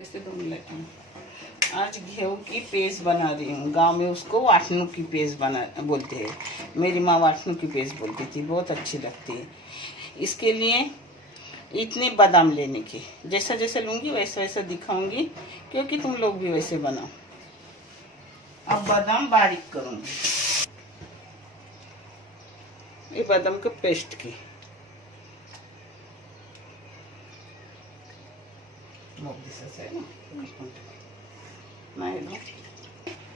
वैसे तो मिलाती हूँ। आज गेहूँ की पेस्ट बना रही हूँ। गांव में उसको वाटनू की पेस्ट बना बोलते हैं। मेरी माँ वाटनू की पेस्ट बोलती थी, बहुत अच्छी लगती है। इसके लिए इतने बादाम लेने के, जैसा जैसा लूँगी वैसा वैसा दिखाऊंगी, क्योंकि तुम लोग भी वैसे बनाओ। अब बादाम बारीक करूँगी, ये बादाम का पेस्ट की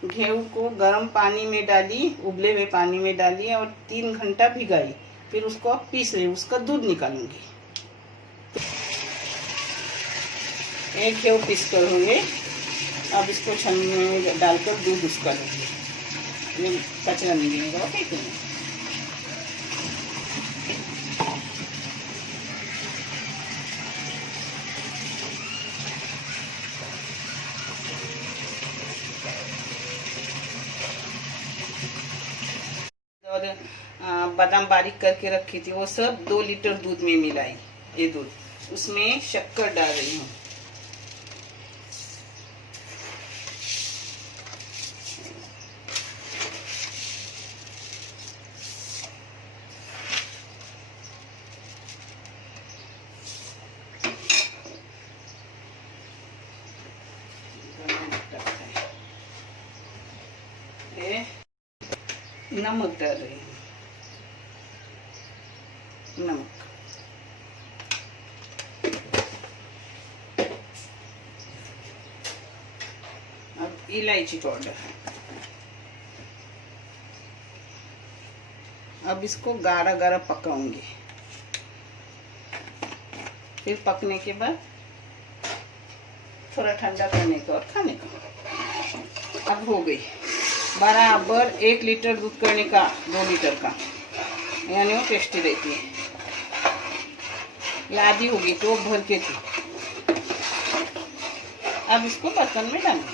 गेहूँ को गर्म पानी में डाली, उबले हुए पानी में डाली और 3 घंटा भिगाई। फिर उसको अब पीस रही, उसका दूध निकालूंगी। एक गेहूँ पीस कर हुए, अब इसको छन्नी में डालकर दूध उसका लूँगी। ये कचरा नहीं देगा, ठीक है। और बादाम बारीक करके रखी थी, वो सब 2 लीटर दूध में मिलाई। ये दूध, उसमें शक्कर डाल रही हूँ। नमक डाल रही हूँ, नमक। अब इलायची पाउडर। अब इसको गाढ़ा गाढ़ा पकाऊंगी। फिर पकने के बाद थोड़ा ठंडा करने का और खाने का। अब हो गई बराबर 1 लीटर दूध करने का 2 लीटर का, यानी वो टेस्टी रहती है। ये आधी होगी तो भर के थी। अब इसको बर्तन में डालें।